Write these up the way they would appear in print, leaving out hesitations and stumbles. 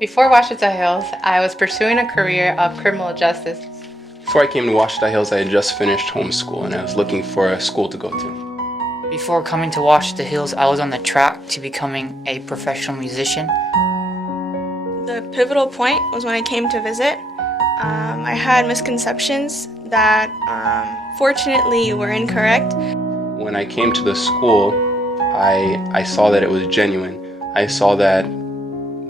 Before Ouachita Hills, I was pursuing a career of criminal justice. Before I came to Ouachita Hills, I had just finished homeschool and I was looking for a school to go to. Before coming to Ouachita Hills, I was on the track to becoming a professional musician. The pivotal point was when I came to visit. I had misconceptions that fortunately were incorrect. When I came to the school, I saw that it was genuine. I saw that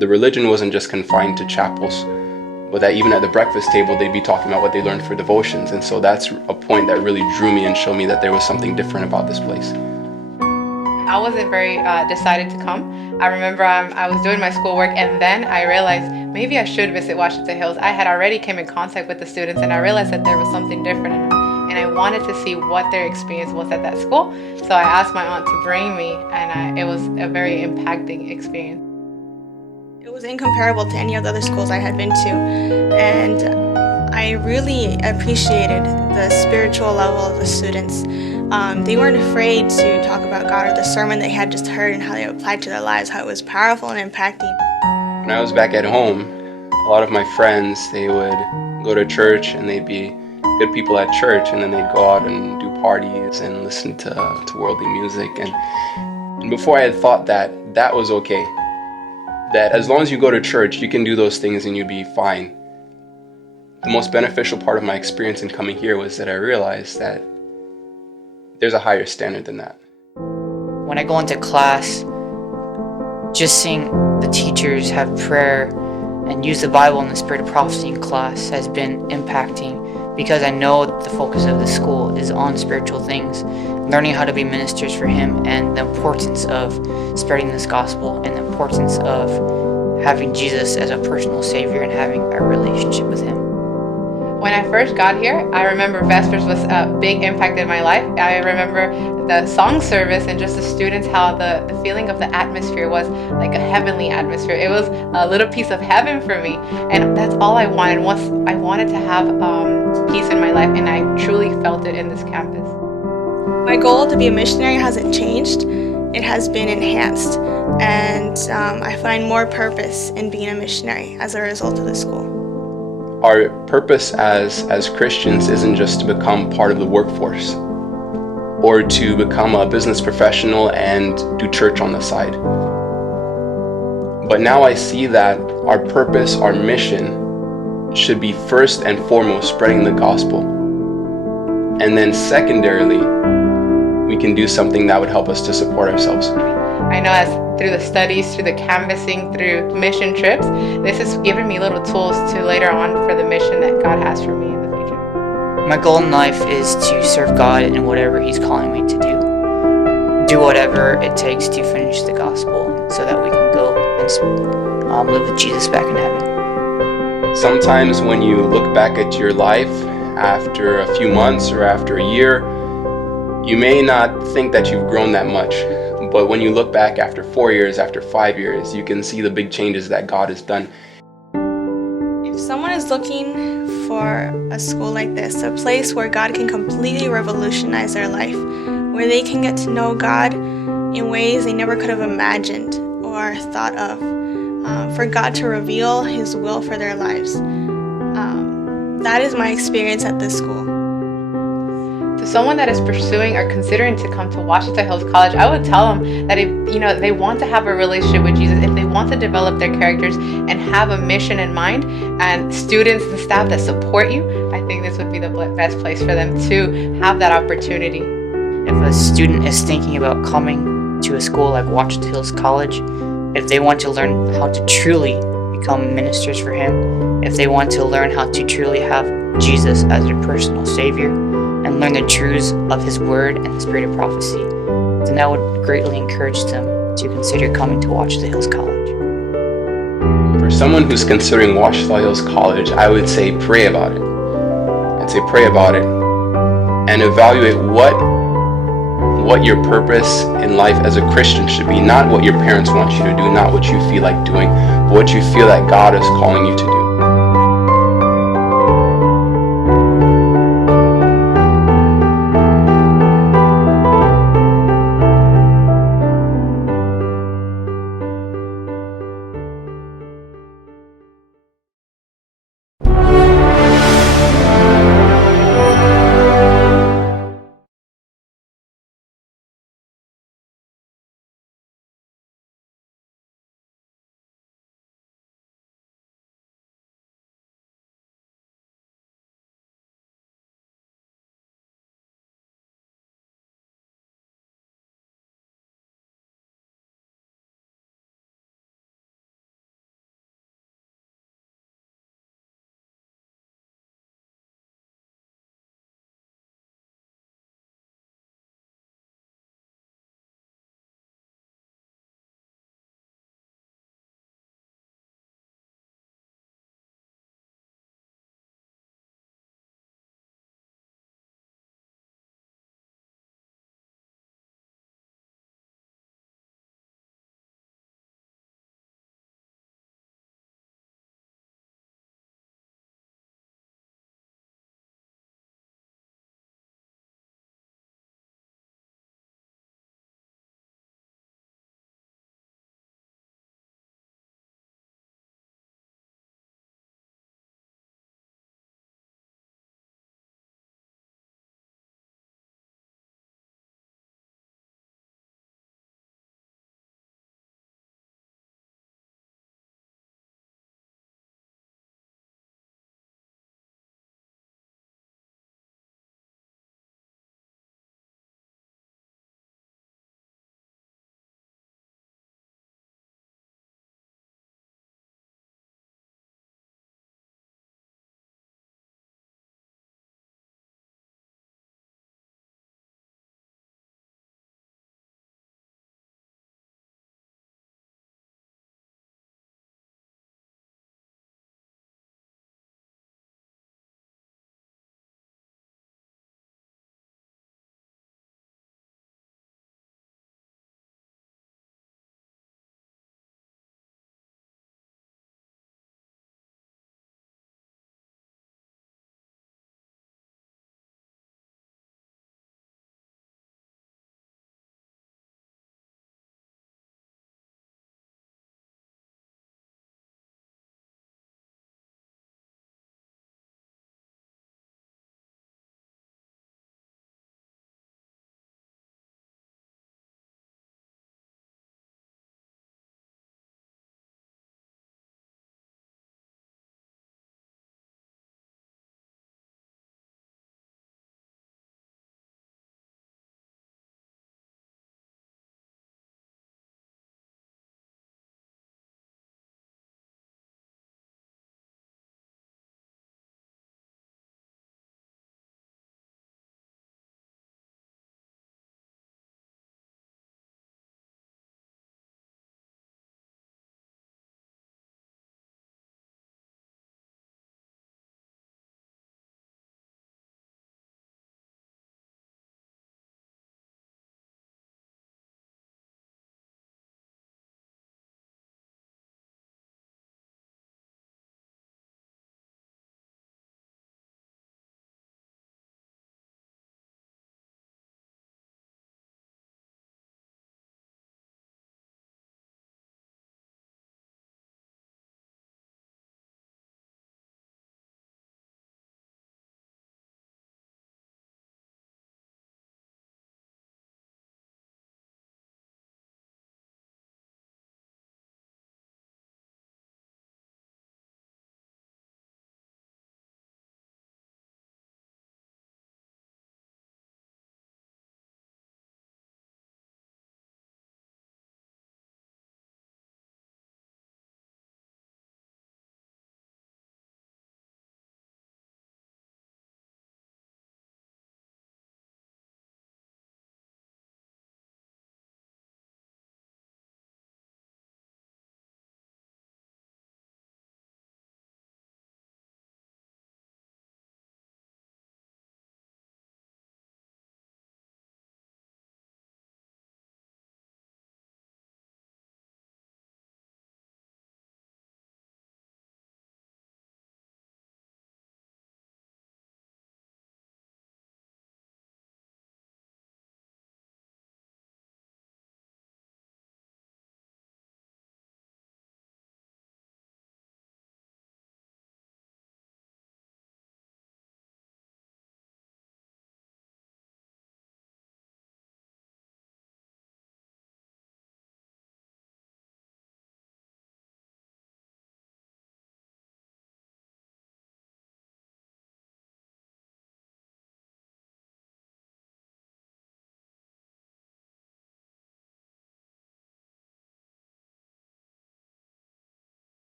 the religion wasn't just confined to chapels, but that even at the breakfast table, they'd be talking about what they learned for devotions. And so that's a point that really drew me and showed me that there was something different about this place. I wasn't very decided to come. I remember I was doing my schoolwork, and then I realized maybe I should visit Ouachita Hills. I had already came in contact with the students, and I realized that there was something different in them. And I wanted to see what their experience was at that school. So I asked my aunt to bring me, and it was a very impacting experience. It was incomparable to any of the other schools I had been to, and I really appreciated the spiritual level of the students. They weren't afraid to talk about God or the sermon they had just heard and how they applied to their lives, how it was powerful and impacting. When I was back at home, a lot of my friends, they would go to church and they'd be good people at church, and then they'd go out and do parties and listen to worldly music. And before I had thought that was okay, that as long as you go to church, you can do those things and you'd be fine. The most beneficial part of my experience in coming here was that I realized that there's a higher standard than that. When I go into class, just seeing the teachers have prayer and use the Bible and the spirit of prophecy in class has been impacting, because I know the focus of the school is on spiritual things, learning how to be ministers for Him, and the importance of spreading this gospel, and the importance of having Jesus as a personal Savior and having a relationship with Him. When I first got here, I remember Vespers was a big impact in my life. I remember the song service and just the students, how the feeling of the atmosphere was like a heavenly atmosphere. It was a little piece of heaven for me, and that's all I wanted. I wanted to have peace in my life, and I truly felt it in this campus. My goal to be a missionary hasn't changed. It has been enhanced, and I find more purpose in being a missionary as a result of the school. Our purpose as Christians isn't just to become part of the workforce or to become a business professional and do church on the side. But now I see that our purpose, our mission, should be first and foremost spreading the gospel. And then secondarily, we can do something that would help us to support ourselves. I know as through the studies, through the canvassing, through mission trips, this has given me little tools to later on for the mission that God has for me in the future. My goal in life is to serve God in whatever He's calling me to do whatever it takes to finish the gospel so that we can go and live with Jesus back in heaven. Sometimes when you look back at your life after a few months or after a year, you may not think that you've grown that much. But when you look back after 4 years, after 5 years, you can see the big changes that God has done. If someone is looking for a school like this, a place where God can completely revolutionize their life, where they can get to know God in ways they never could have imagined or thought of, for God to reveal His will for their lives, that is my experience at this school. To someone that is pursuing or considering to come to Ouachita Hills College, I would tell them that if they want to have a relationship with Jesus, if they want to develop their characters and have a mission in mind, and students and staff that support you, I think this would be the best place for them to have that opportunity. If a student is thinking about coming to a school like Ouachita Hills College, if they want to learn how to truly become ministers for Him, if they want to learn how to truly have Jesus as their personal Savior, and learn the truths of His Word and the spirit of prophecy, then I would greatly encourage them to consider coming to Ouachita Hills College. For someone who's considering Ouachita Hills College, I would say pray about it. I'd say pray about it and evaluate what your purpose in life as a Christian should be, not what your parents want you to do, not what you feel like doing, but what you feel that God is calling you to do.